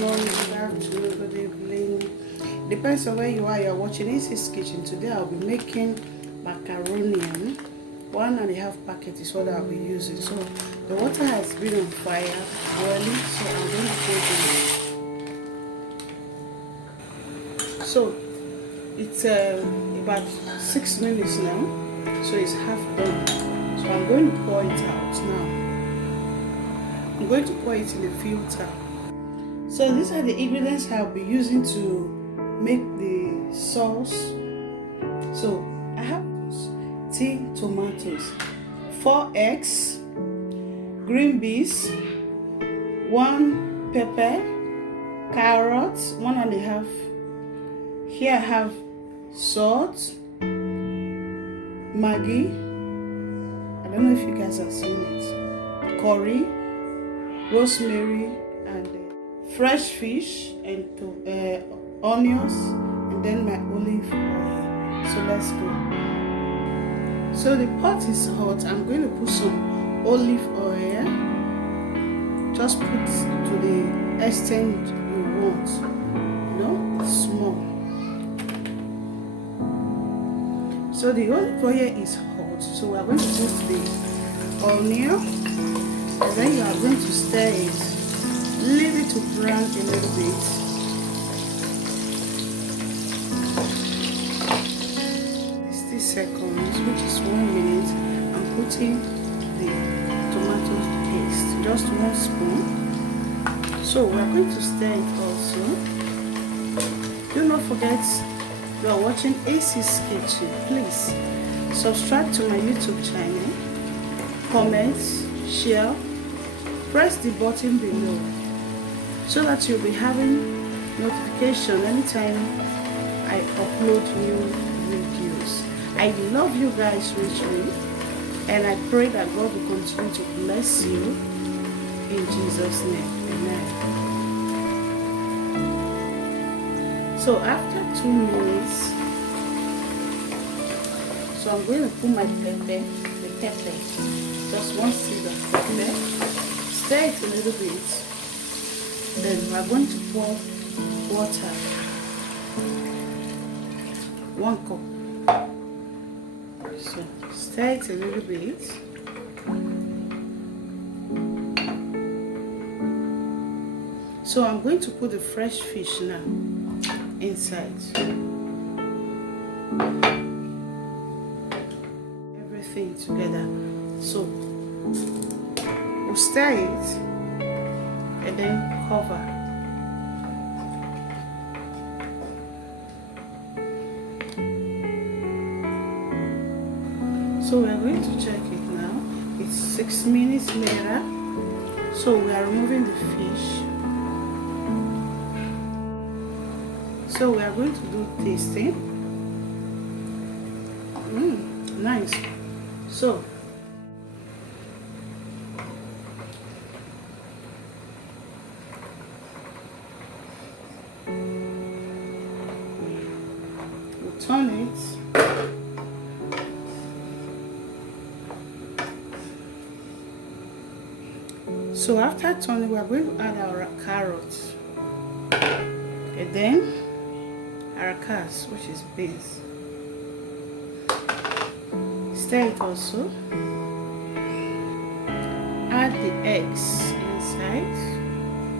morning, good afternoon, good evening. Depends on where you are. You're watching Ace's Kitchen. Today I'll be making macaroni. 1.5 packet is what I'll be using. So the water has been on fire boiling, so I'm going to put it. So it's about 6 minutes now, so it's half done. So I'm going to pour it out now. I'm going to pour it in a filter. So these are the ingredients I'll be using to make the sauce. So I have 10 tomatoes, 4 eggs, green beans, 1 pepper, carrots, 1.5. Here I have salt, Maggi, I don't know if you guys have seen it, curry, rosemary, and fresh fish, and onions, and then my olive oil. So let's go. So the pot is hot. I'm going to put some olive oil. Just put to the extent you want. Small. So the olive oil is hot. So we are going to put the onion, and then you are going to stir it. Leave it to brown a little bit. 60 seconds, which is 1 minute. I'm putting the tomato paste, just 1 spoon. So we are going to stir it also. Do not forget, you are watching Ace's Kitchen. Please subscribe to my YouTube channel, comment, share, press the button below, so that you'll be having notification anytime I upload new videos. I love you guys richly, and I pray that God will continue to bless you in Jesus' name. Amen. So after 2 minutes, so I'm going to put my pepper, just 1 seed of pepper, stir it a little bit. Then we are going to pour water, 1 cup. So stir it a little bit. So I'm going to put the fresh fish now inside. Everything together. So we'll stir it and then cover. So we are going to check it now. It's 6 minutes later. So we are removing the fish. So we are going to do tasting. Nice. So we'll turn it. So after turning, we are going to add our carrots, and then our carrots, which is beans. Stir it also. Add the eggs inside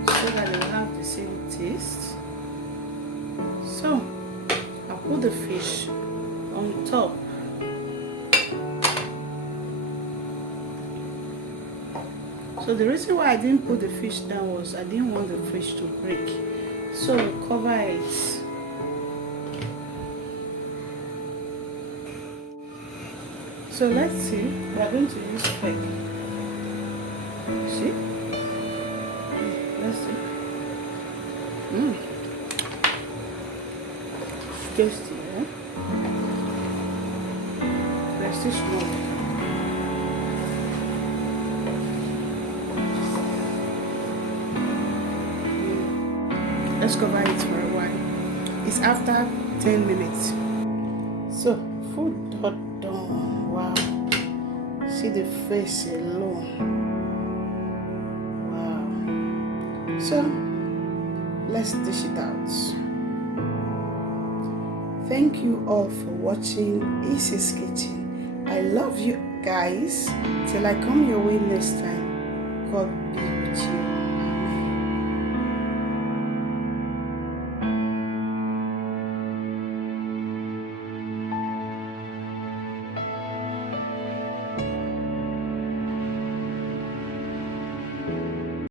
so that they will have the same taste. So I'll put the fish on top. So the reason why I didn't put the fish down was I didn't want the fish to break. So we'll cover it. So let's see, we are going to use egg. See? Let's see. It's tasty, yeah? Let's see small. Let's cover it for a while. It's after 10 minutes. So food done. Wow. See the face alone. Wow. So let's dish it out. Thank you all for watching Issy's Kitchen. I love you guys. Till I come your way next time, God be with you.